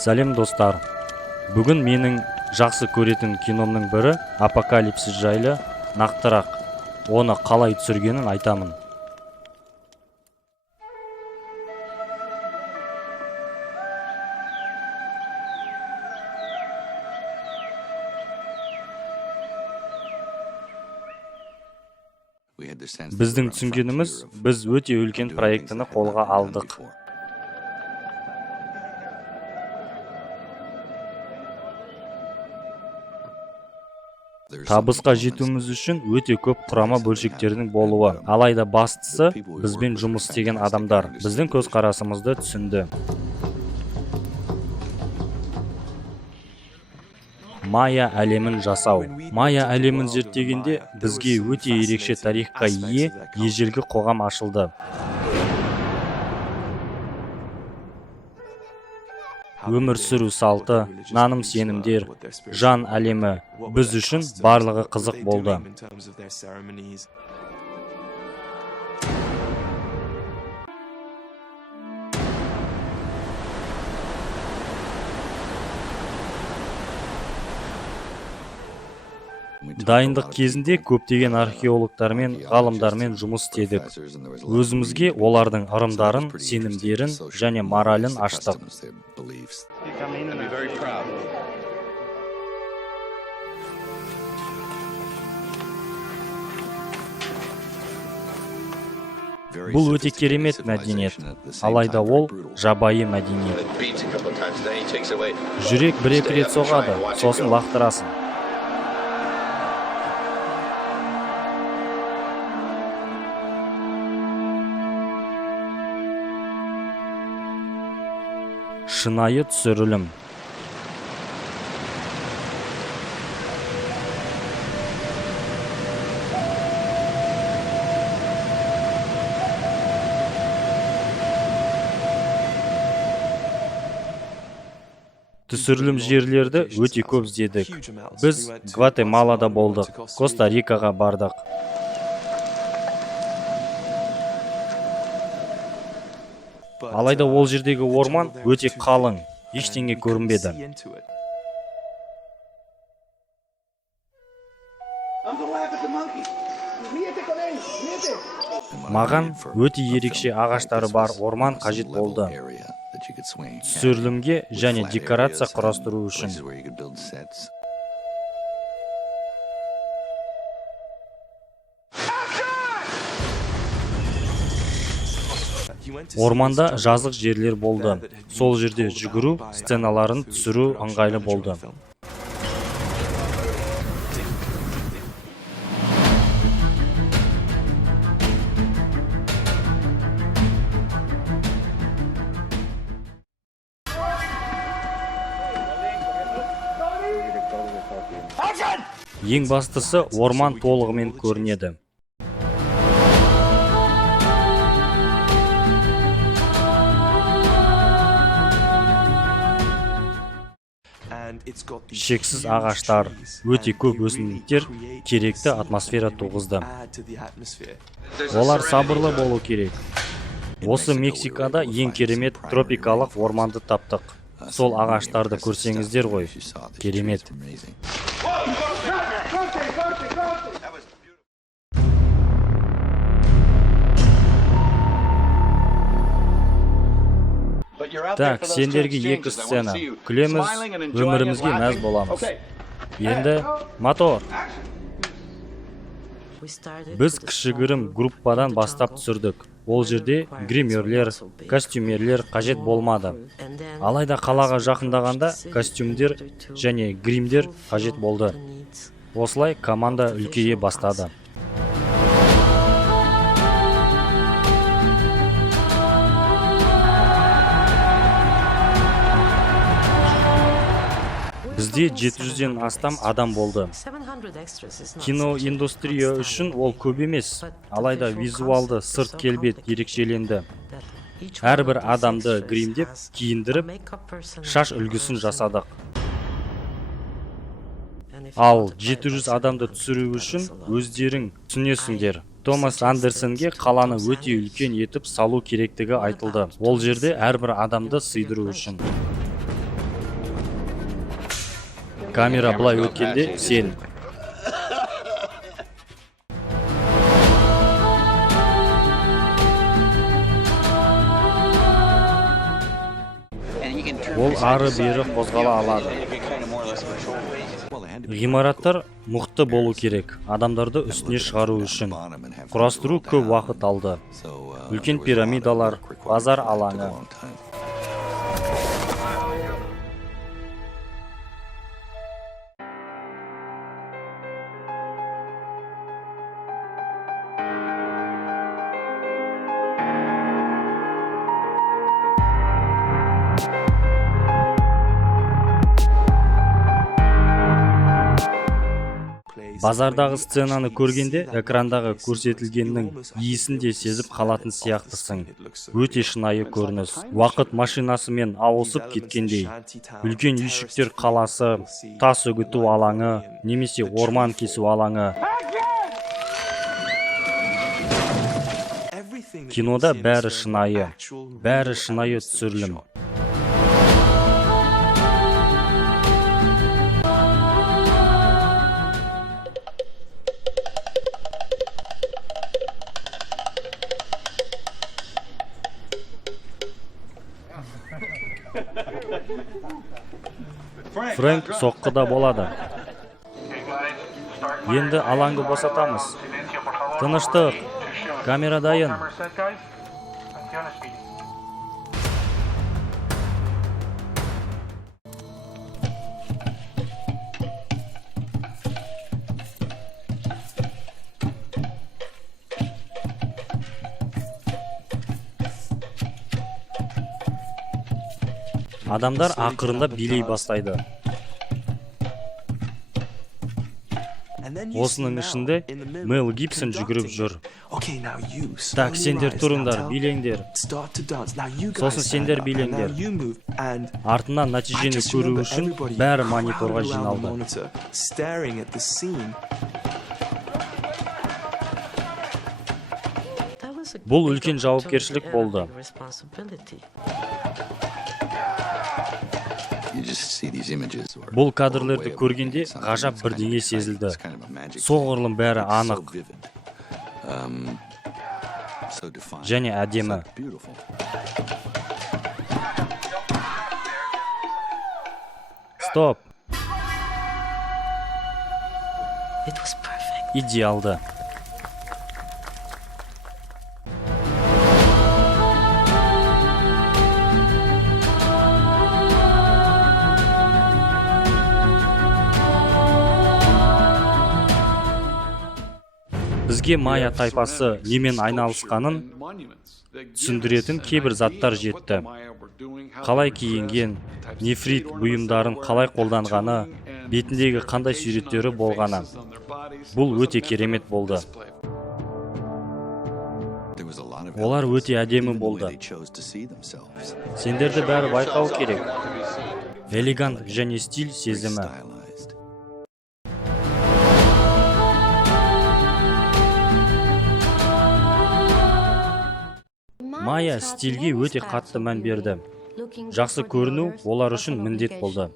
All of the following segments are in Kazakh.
Сәлем достар. Бүгін менің жақсы көретін киномның бірі Апокалипсис жайлы, нақтырақ оны қалай түсіргенін айтамын. Біздің түсінгеніміз, біз өте үлкен проектіні қолға алдық. Табысқа жетуіміз үшін өте көп құрама бөлшектердің болуы. Алайда бастысы бізбен жұмыс істеген адамдар біздің көзқарасымызды түсінді. Майя әлемін жасау. Майя әлемін зерттегенде бізге өте ерекше тарихқа ие ежелгі қоғам ашылды. Өмір сүру салты, наным сенімдер, жан әлемі біз үшін барлығы қызық болды. Дайындық кезінде көптеген археологтармен, ғалымдармен жұмыс істедік. Өзімізге олардың ырымдарын, сенімдерін және моралін аштық. Бұл өте керемет мәдениет, алайда ол жабайы мәдениет. Жүрек бір-екі рет соғады, сосын лақтырасын. Шынайы түсірілім. Түсірілім жерлерді өте көп іздедік. Біз Гватемалада болдық, Коста-Рикаға бардық. Алайда ол жердегі орман өте қалың, ештеңе көрінбеді. Маған өте ерекше ағаштары бар орман қажет болды. Түсірілімге және декорация құрастыру үшін. Орманда жазық жерлер болды. Сол жерде жүгіру, сценаларын түсіру ыңғайлы болды. Ең бастысы, орман толығымен көрінеді. Шексіз ағаштар, өте көп өсімдіктер керекті атмосфера туғызды. Олар сабырлы болу керек. Осы Мексикада ең керемет тропикалық орманды таптық. Сол ағаштарды көрсеңіздер ғой, керемет. Так, сендерге екі сцена. Күлеміз, өмірімізге мәз боламыз. Енді мотор. Біз кішігірім группадан бастап түсірдік. Ол жерде гримерлер, костюмерлер қажет болмады. Алайда қалаға жақындағанда костюмдер және гримдер қажет болды. Осылай команда үлкейе бастады. Бізде 700-ден астам адам болды. Киноиндустрия үшін ол көп емес, алайда визуалды сырт келбет ерекшеленді. Әрбір адамды гримдеп, киіндіріп, шаш үлгісін жасадық. Ал 700 адамды түсіру үшін өздерің түсінесіңдер. Томас Андерсонге қаланы өте үлкен етіп салу керектігі айтылды. Ол жерде әрбір адамды сыйдыру үшін. Kamera былай өткенде сен ол ары бері қозғала алады. Ғимараттар мықты болу керек. Адамдарды үстіне шығару үшін. Құрастыру көп уақыт алды. Үлкен пирамидалар, базар алаңы. Базардағы сценаны көргенде, экрандағы көрсетілгеннің иісін де сезіп қалатын сияқтысың. Өте шынайы көрініс. Уақыт машинасымен ауысып кеткендей. Үлкен үйшіктер қаласы, тас үгіту алаңы, немесе орман кесу алаңы. Кинода бәрі шынайы түсірілім. Фрэнк соққыда болады. Енді алаңды босатамыз. Тыныштық. Камера дайын. Адамдар ақырында билей бастайды. Осының ішінде Мел Гибсон жүгіріп жүр. Так, сендер тұрыңдар, билеңдер. Сосын сендер билеңдер. Артынан нәтижені көру үшін бәрі мониторға жиналды. Бұл үлкен жауапкершілік болды. Бұл кадрлерді көргенде ғажап бірдеңе сезілді. Соғырлым бәрі анық. Және әдемі. Стоп. Идеалды. Бізге майя тайпасы немен айналысқанын түсіндіретін кейбір заттар жетті. Қалай киінген, нефрит бұйымдарын қалай қолданғаны, бетіндегі қандай суреттері болғаны. Бұл өте керемет болды. Олар өте әдемі болды. Сендерді бәрі байқау керек. Элегант және стиль сезімі. Майя стильге өте қатты мән берді. Жақсы көріну олар үшін міндет болды.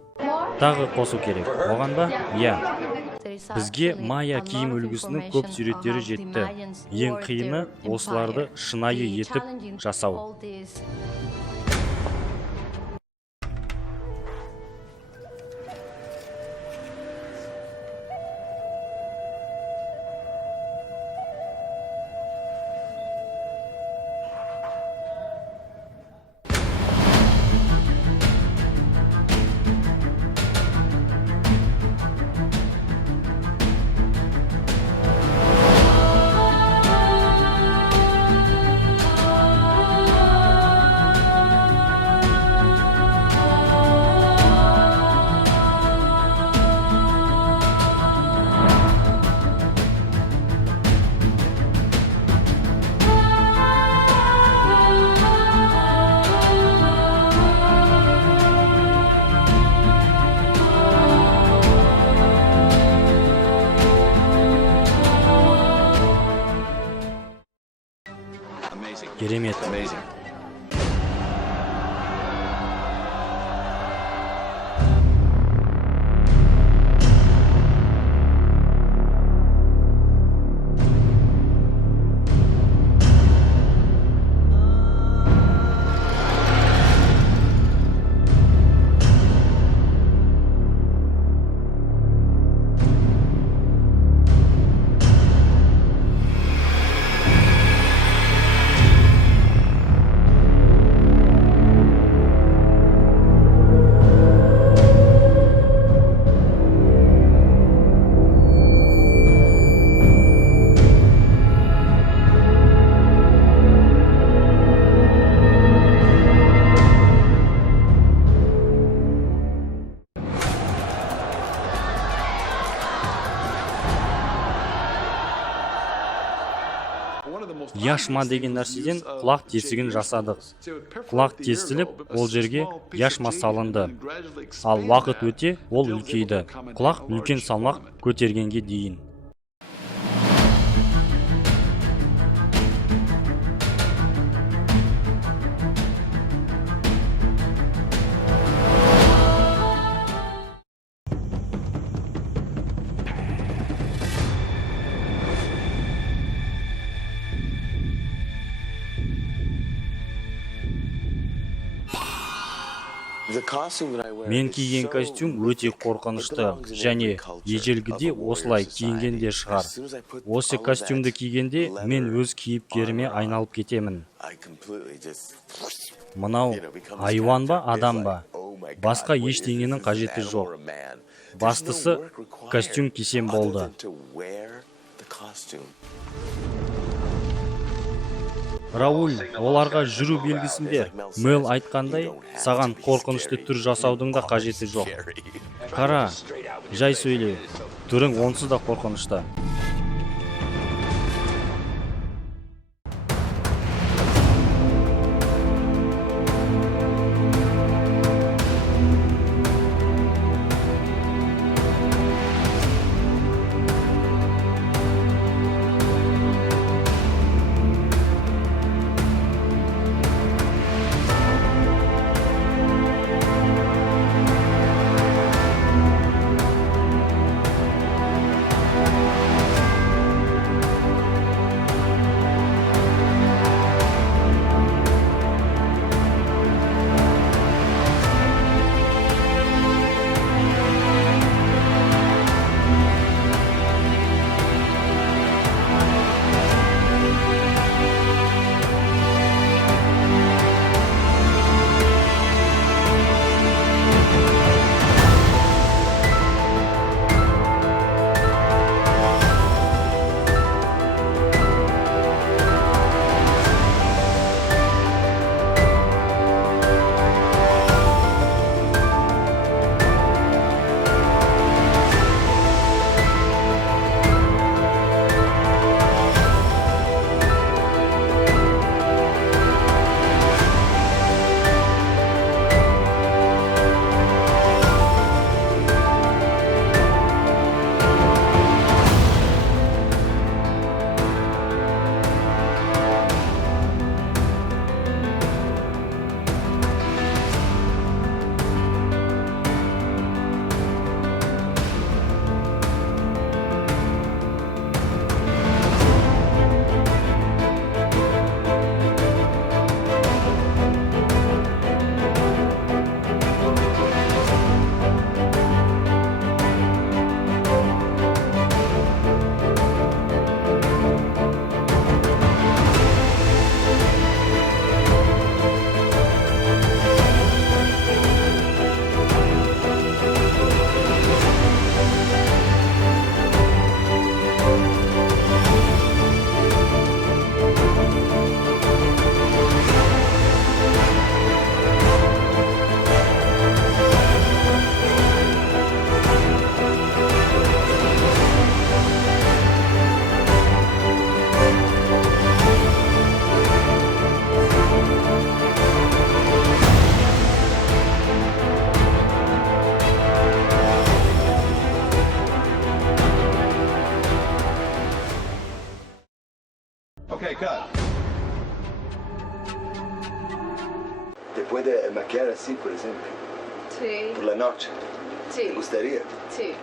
Тағы қосу керек. Оған ба? Иә. Бізге майя киім үлгісінің көп суреттері жетті. Ең қиыны осыларды шынайы етіп жасау. Керемет. Яшма деген нәрседен құлақ тесігін жасадық. Құлақ тесіліп, ол жерге яшма салынды. Ал уақыт өте ол үлкейді. Құлақ үлкен салмақ көтергенге дейін. Мен киген костюм өте қорқынышты және ежелгіде осылай киінген де шығар. Осы костюмды кигенде мен өз кейіпкеріме айналып кетемін. Мынау айуан ба, адам ба? Басқа ештеңенің қажеті жоқ. Бастысы костюм кисем болды. Рауль, оларға жүру белгісін бер. Мэл айтқандай, саған қорқынышты түр жасаудың да қажеті жоқ. Қара, жай сөйле. Түрің онсыз да қорқынышты. Okay, cut. ¿Te puede maquillar así, por ejemplo? Sí, Por la noche. sí, ¿Te gustaría? sí.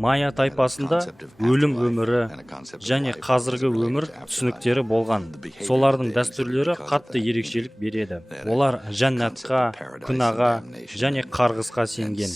Майя тайпасында өлім өмірі және қазіргі өмір түсініктері болған. Солардың дәстүрлері қатты ерекшелік береді. Олар жәннатқа, күнәға және қарғысқа сенген.